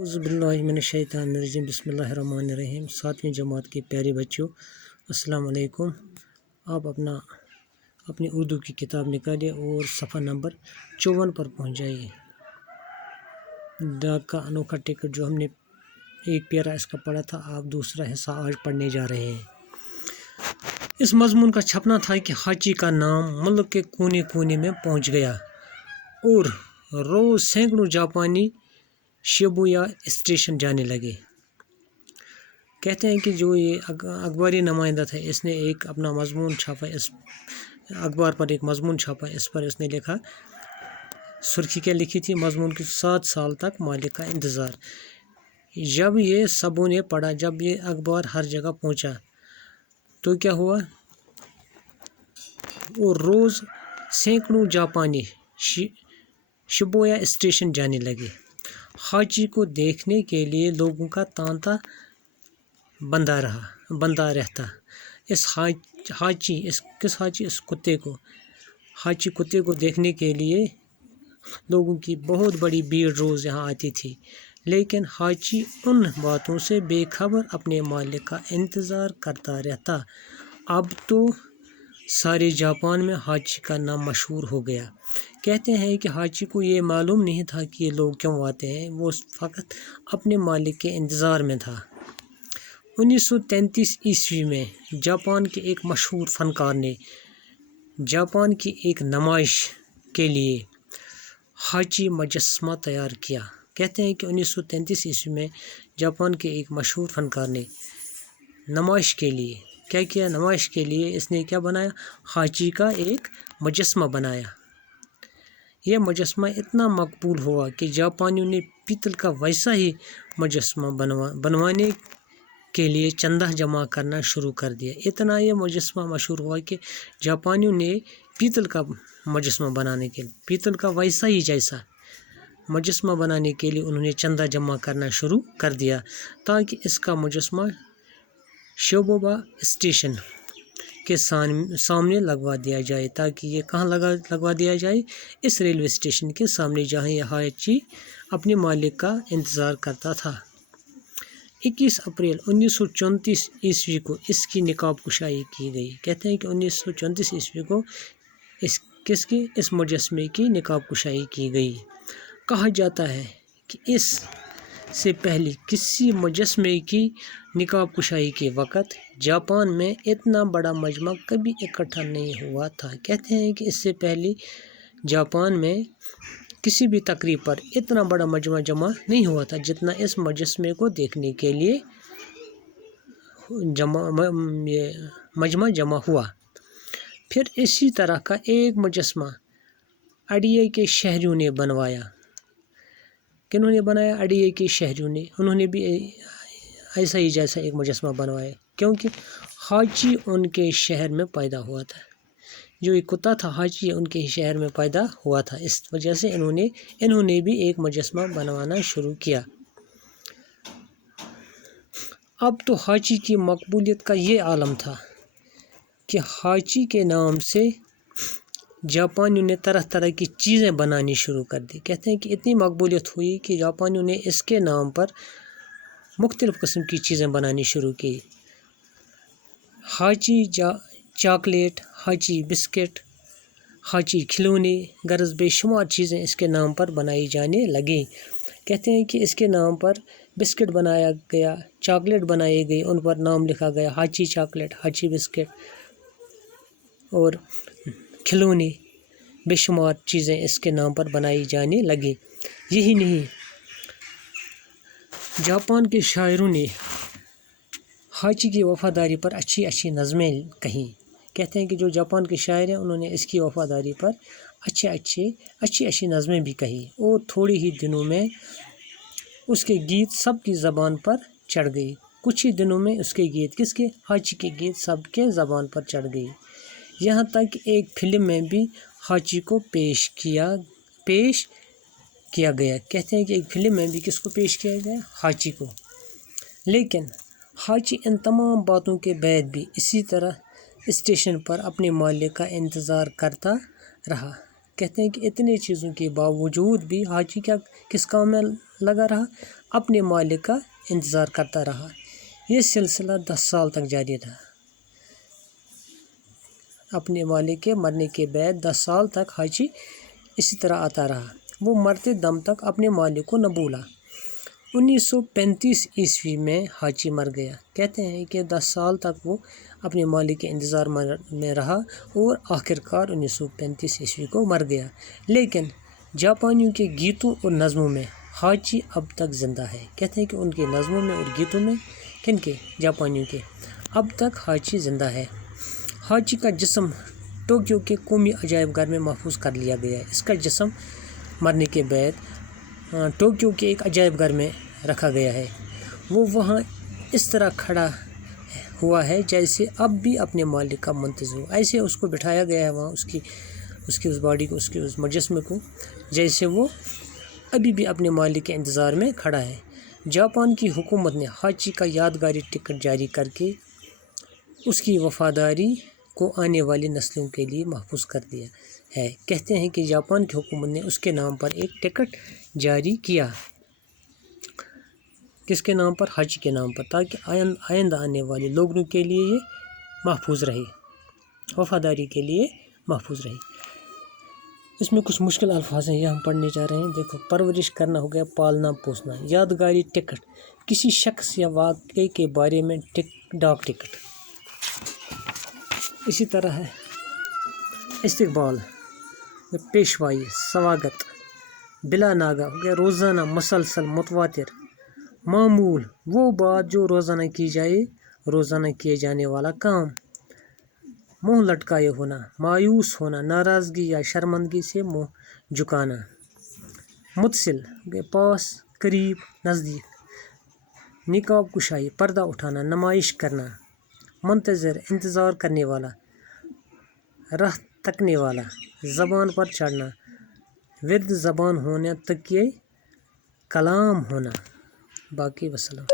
औज़ुबिल्लाहिमिनश्शैतानिर्रजीम बिस्मिल्लाहिर्रहमानिर्रहीम। 7वीं जमात के प्यारे बच्चों, अस्सलाम वालेकुम। आप अपनी उर्दू की किताब निकालिए और सफ़ा नंबर 54 पर पहुंच जाइए। डाक का अनोखा टिकट जो हमने एक प्यारा इसका पढ़ा था, आप दूसरा हिस्सा आज पढ़ने जा रहे हैं। इस मज़मून का छपना था कि हाची का नाम मुल्क के कोने कोने में पहुंच गया और रोज़ सैकड़ों जापानी शिबुया स्टेशन जाने लगे। कहते हैं कि जो ये अखबारी नुमाइंदा था, इसने एक अपना मज़मून छापा, इस अखबार पर एक मज़मून छापा। इस पर इसने लिखा, सुर्खी क्या लिखी थी मज़मून की, 7 साल तक मालिक का इंतज़ार। जब ये सबों ने पढ़ा, जब ये अखबार हर जगह पहुंचा तो क्या हुआ, और रोज़ सैकड़ों जापानी शिबुया स्टेशन जाने लगे। हाची को देखने के लिए लोगों का तांता बंधा रहता। इस हाची कुत्ते को देखने के लिए लोगों की बहुत बड़ी भीड़ रोज़ यहाँ आती थी, लेकिन हाची उन बातों से बेखबर अपने मालिक का इंतज़ार करता रहता। अब तो सारे जापान में हाची का नाम मशहूर हो गया। कहते हैं कि हाची को ये मालूम नहीं था कि ये लोग क्यों आते हैं, वो फ़कत अपने मालिक के इंतज़ार में था। 1933 ईस्वी में जापान के एक मशहूर फ़नकार ने जापान की एक नुमाइश के लिए हाची मुजस्समा तैयार किया। कहते हैं कि 1933 ईस्वी में जापान के एक मशहूर फ़नकार ने नुमाइश के लिए क्या किया, नुमाइश के लिए इसने क्या बनाया, हाची का एक मुजस्समा बनाया। यह मुजस्समा इतना मकबूल हुआ कि जापानियों ने पीतल का वैसा ही मुजस्समा बनवाने के लिए चंदा जमा करना शुरू कर दिया। इतना यह मुजस्समा मशहूर हुआ कि जापानियों ने पीतल का मुजस्समा बनाने के लिए, पीतल का वैसा ही जैसा मुजस्समा बनाने के लिए उन्होंने चंदा जमा करना शुरू कर दिया, ताकि इसका मुजस्समा शिबुया स्टेशन के सामने लगवा दिया जाए। ताकि ये कहाँ लगवा दिया जाए, इस रेलवे स्टेशन के सामने, जहाँ यह हाची अपने मालिक का इंतज़ार करता था। 21 अप्रैल 1934 ईस्वी को इसकी निकाब कुशाई की गई। कहते हैं कि 1934 ईस्वी को इस मुजस्समे की निकाब कुशाई की गई। कहा जाता है कि इससे पहले किसी मुजस्समे की निकाब कुशाई के वक़्त जापान में इतना बड़ा मजमा कभी इकट्ठा नहीं हुआ था। कहते हैं कि इससे पहले जापान में किसी भी तकरीब पर इतना बड़ा मजमा जमा नहीं हुआ था जितना इस मुजस्समे को देखने के लिए मजमा जमा हुआ। फिर इसी तरह का एक मुजस्समा अडियाई के शहरियों ने बनवाया। किन्होंने बनाया, अडियाई के शहरियों ने। उन्होंने भी ऐसा ही जैसा एक मुजस्समा बनवाया, क्योंकि हाची उनके शहर में पैदा हुआ था। जो एक कुत्ता था हाची, उनके शहर में पैदा हुआ था। इस वजह से इन्होंने भी एक मुजस्समा बनवाना शुरू किया। अब तो हाची की मकबूलियत का ये आलम था कि हाची के नाम से जापानियों ने तरह तरह की चीज़ें बनानी शुरू कर दी। कहते हैं कि इतनी मकबूलियत हुई कि जापानियों ने इसके नाम पर मुख्तलिफ़ किस्म की चीज़ें बनानी शुरू की। हाची चॉकलेट, हाची बिस्किट, हाची खिलौने, गरज बेशुमार चीज़ें इसके नाम पर बनाई जाने लगी। कहते हैं कि इसके नाम पर बिस्किट बनाया गया, चॉकलेट बनाई गई, उन पर नाम लिखा गया, हाची चॉकलेट, हाची बिस्किट, और खिलौने, बेशुमार चीज़ें इसके नाम पर बनाई जाने लगी। यही नहीं, जापान के शायरों ने हाची की वफ़ादारी पर अच्छी अच्छी नज़में कहीं। कहते हैं कि जो जापान के शायर हैं, उन्होंने इसकी वफ़ादारी पर अच्छी अच्छी नज़में भी कही, और थोड़े ही दिनों में उसके गीत सबकी ज़बान पर चढ़ गई। कुछ ही दिनों में उसके गीत, किसके, हाची के गीत सबके ज़बान पर चढ़ गई। यहाँ तक एक फ़िल्म में भी हाची को पेश किया गया। कहते हैं कि एक फ़िल्म में भी किसको पेश किया गया, हाची को। लेकिन हाची इन तमाम बातों के बाद भी इसी तरह स्टेशन पर अपने मालिक का इंतज़ार करता रहा। कहते हैं कि इतने चीज़ों के बावजूद भी हाची किस काम में लगा रहा, اپنے مالک کا انتظار کرتا رہا۔ یہ سلسلہ 10 سال تک جاری رہا۔ اپنے مالک کے مرنے کے بعد 10 سال تک حاجی اسی طرح آتا رہا۔ وہ مرتے دم تک اپنے مالک کو نہ بھولا۔ 1935 عیسوی میں حاجی مر گیا۔ کہتے ہیں کہ 10 سال تک وہ اپنے مالک کے انتظار میں رہا اور آخرکار 1935 عیسوی کو مر گیا۔ لیکن جاپانیوں کے گیتوں اور نظموں میں حاجی اب تک زندہ ہے۔ کہتے ہیں کہ ان کے نظموں میں اور گیتوں میں، کن کے؟ جاپانیوں کے، اب تک حاجی زندہ ہے۔ حاجی کا جسم ٹوکیو کے قومی عجائب گھر میں محفوظ کر لیا گیا ہے۔ اس کا جسم مرنے کے بعد ٹوکیو کے ایک عجائب گھر میں رکھا گیا ہے۔ وہ وہاں اس طرح کھڑا ہوا ہے جیسے اب بھی اپنے مالک کا منتظر ہو۔ ایسے اس کو بٹھایا گیا ہے وہاں، اس کی باڈی کو، اس کے اس مجسمے کو، جیسے وہ ابھی بھی اپنے مالک کے انتظار میں کھڑا ہے۔ جاپان کی حکومت نے حاجی کا یادگاری ٹکٹ جاری کر کے اس کی وفاداری کو آنے والی نسلوں کے لیے محفوظ کر دیا ہے۔ کہتے ہیں کہ جاپان کی حکومت نے اس کے نام پر ایک ٹکٹ جاری کیا۔ کس کے نام پر؟ حاجی کے نام پر، تاکہ آئندہ آنے والے لوگوں کے لیے یہ محفوظ رہے، وفاداری کے لیے محفوظ رہے۔ اس میں کچھ مشکل الفاظ ہیں، یہ ہم پڑھنے جا رہے ہیں۔ دیکھو، پرورش کرنا ہو گیا، پالنا پوسنا۔ یادگاری ٹکٹ، کسی شخص یا واقعے کے بارے میں ڈاک ٹکٹ۔ اسی طرح ہے استقبال، پیشوائی، سواگت۔ بلا ناگا ہو گیا روزانہ، مسلسل، متواتر۔ معمول، وہ بات جو روزانہ کی جائے، روزانہ کیے جانے والا کام۔ منہ لٹکائے ہونا، مایوس ہونا، ناراضگی یا شرمندگی سے منہ جھکانا۔ متصل، پاس، قریب، نزدیک۔ نقاب کشائی، پردہ اٹھانا، نمائش کرنا۔ منتظر، انتظار کرنے والا، راہ تکنے والا، زبان پر چڑھنا۔ ورد زبان ہونا، تکیہ کلام ہونا۔ باقی وسلام۔